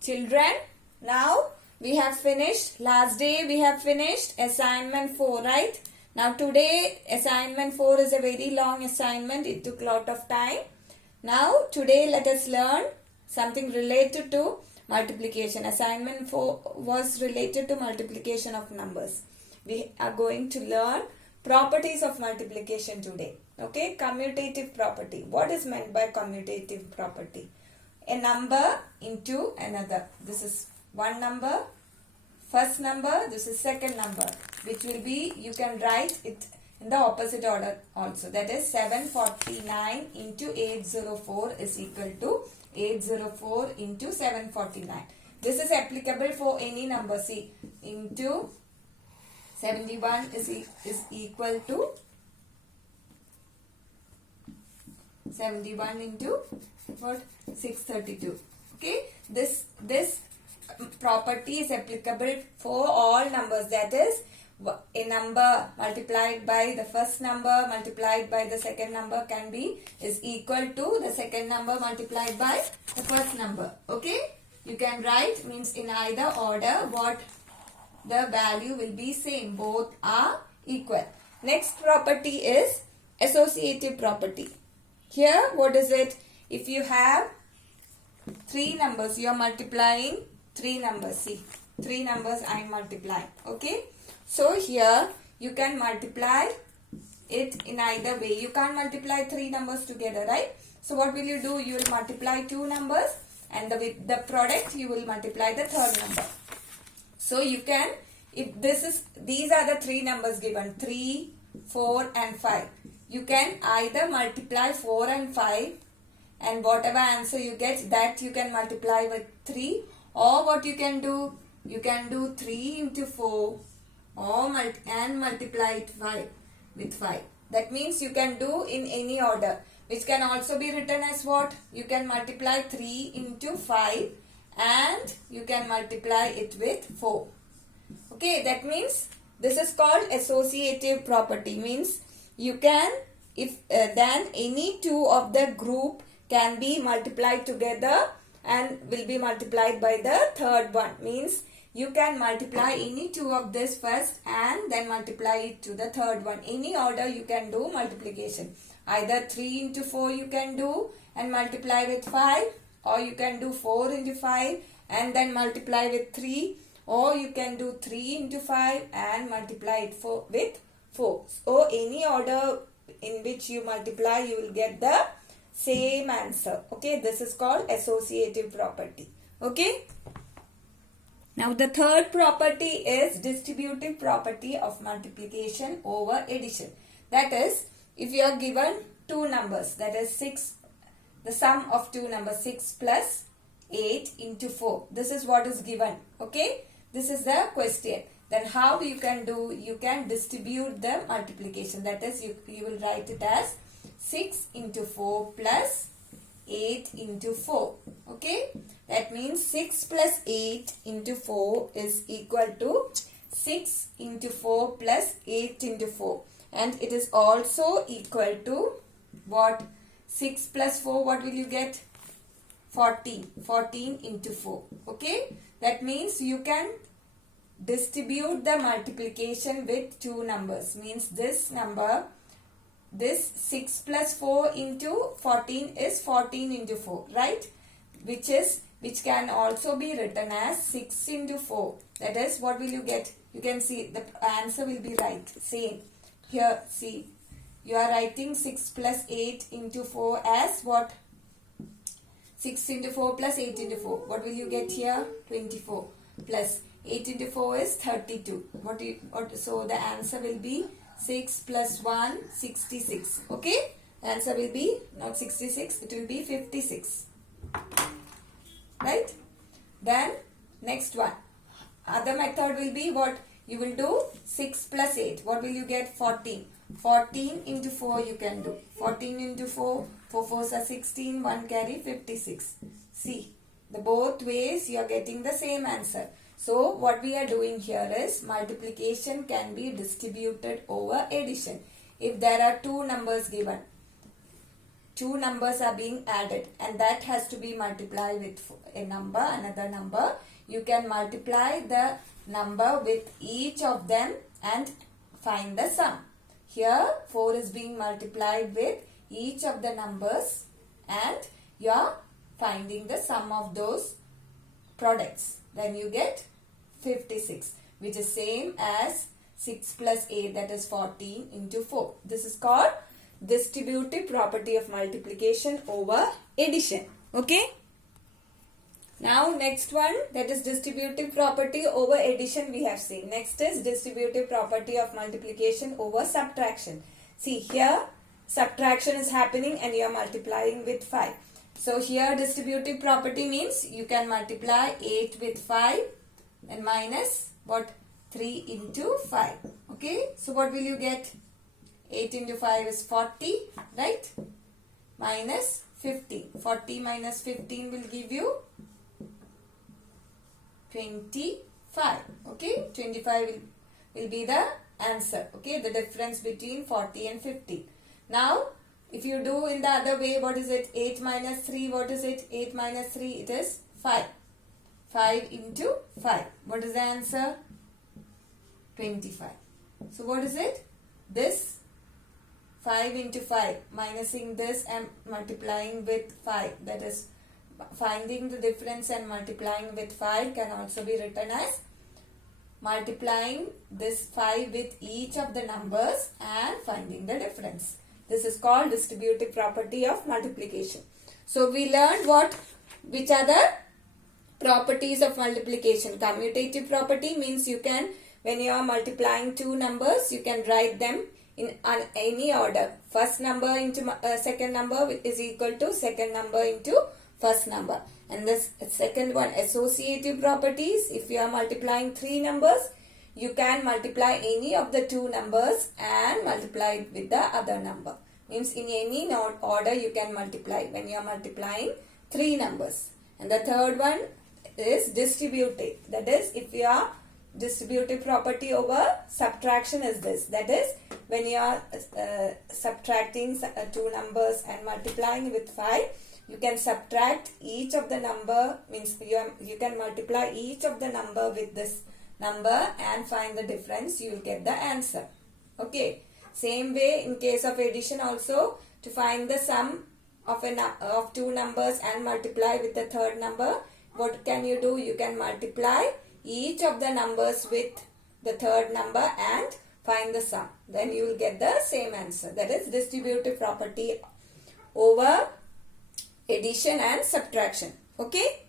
Children, now we have finished. Last day we have finished assignment 4, right? Now today assignment 4 is a very long assignment. It took a lot of time. Now today let us learn something related to multiplication. Assignment 4 was related to multiplication of numbers. We are going to learn properties of multiplication today. Okay, commutative property. What is meant by commutative property? A number into another. This is one number, first number, this is second number, which will be, you can write it in the opposite order also. That is 749 into 804 is equal to 804 into 749. This is applicable for any number. See, into 71 is equal to 71 into what? 632. Okay, this property is applicable for all numbers. That is, a number multiplied by the first number multiplied by the second number is equal to the second number multiplied by the first number. Okay, you can write, means in either order, what the value will be same. Both are equal. Next property is associative property. Here, what is it? If you have three numbers, you are multiplying three numbers. See, three numbers I am multiplying. Okay. So here you can multiply it in either way. You can't multiply three numbers together, right? So what will you do? You will multiply two numbers, and with the product you will multiply the third number. So you can, if these are the three numbers given, 3, 4 and 5. You can either multiply 4 and 5, and whatever answer you get, that you can multiply with 3, or what you can do, you can do 3 into 4 and multiply it with 5. That means you can do in any order, which can also be written as what? You can multiply 3 into 5 and you can multiply it with 4. Okay, that means this is called associative property. Means you can, if then any two of the group can be multiplied together and will be multiplied by the third one. Means you can multiply any two of this first and then multiply it to the third one. Any order you can do multiplication. Either 3 into 4 you can do and multiply with 5, or you can do 4 into 5 and then multiply with 3, or you can do 3 into 5 and multiply it with 4. So any order in which you multiply, you will get the same answer. Okay, this is called associative property. Okay. Now the third property is distributive property of multiplication over addition. That is, if you are given two numbers, that is 6, the sum of two numbers, 6 plus 8 into 4. This is what is given. Okay, this is the question. Then how you can do? You can distribute the multiplication. That is, you will write it as 6 into 4 plus 8 into 4. Okay, that means 6 plus 8 into 4 is equal to 6 into 4 plus 8 into 4. And it is also equal to what? 6 plus 4, what will you get? 14. 14 into 4. Okay, that means you can distribute the multiplication with two numbers. Means this number, this 6 plus 4 into 14 is 14 into 4, right? Which can also be written as 6 into 4. That is, what will you get? You can see the answer will be right. Same. Here, see, you are writing 6 plus 8 into 4 as what? 6 into 4 plus 8 into 4. What will you get here? 24 plus 8 into 4 is 32. So the answer will be 6 plus 1, 66. Okay? The answer will be not 66, it will be 56. Right? Then next one. Other method will be what? You will do 6 plus 8. What will you get? 14. 14 into 4 you can do. 14 into 4. 4 4s are 16. 1 carry 56. See, the both ways you are getting the same answer. So what we are doing here is multiplication can be distributed over addition. If there are two numbers given, two numbers are being added and that has to be multiplied with a number, another number. You can multiply the number with each of them and find the sum. Here 4 is being multiplied with each of the numbers and you are finding the sum of those products. Then you get 56, which is same as 6 plus 8, that is 14 into 4. This is called distributive property of multiplication over addition. Okay. Now next one, that is distributive property over addition we have seen. Next is distributive property of multiplication over subtraction. See here subtraction is happening and you are multiplying with 5. So here distributive property means you can multiply 8 with 5 and minus what? 3 into 5. Okay. So what will you get? 8 into 5 is 40, right? Minus 15. 40 minus 15 will give you 25. Okay. 25 will be the answer. Okay. The difference between 40 and 50. Now, if you do in the other way, what is it? 8 minus 3, what is it? 8 minus 3, it is 5. 5 into 5. What is the answer? 25. So, what is it? This 5 into 5, minusing this and multiplying with 5. That is, finding the difference and multiplying with 5 can also be written as multiplying this 5 with each of the numbers and finding the difference. This is called distributive property of multiplication. So we learned which are the properties of multiplication. Commutative property means you can, when you are multiplying two numbers, you can write them in any order. First number into second number is equal to second number into first number. And this second one, associative properties, if you are multiplying three numbers, you can multiply any of the two numbers and multiply it with the other number. Means in any order you can multiply when you are multiplying three numbers. And the third one is distributive. That is, if you are distributive property over subtraction is this. That is, when you are subtracting two numbers and multiplying with 5, you can subtract each of the number, means you can multiply each of the number with this number and find the difference. You will get the answer. Okay. Same way in case of addition also, to find the sum of two numbers and multiply with the third number, what can you do? You can multiply each of the numbers with the third number and find the sum. Then you will get the same answer. That is distributive property over addition and subtraction. Okay.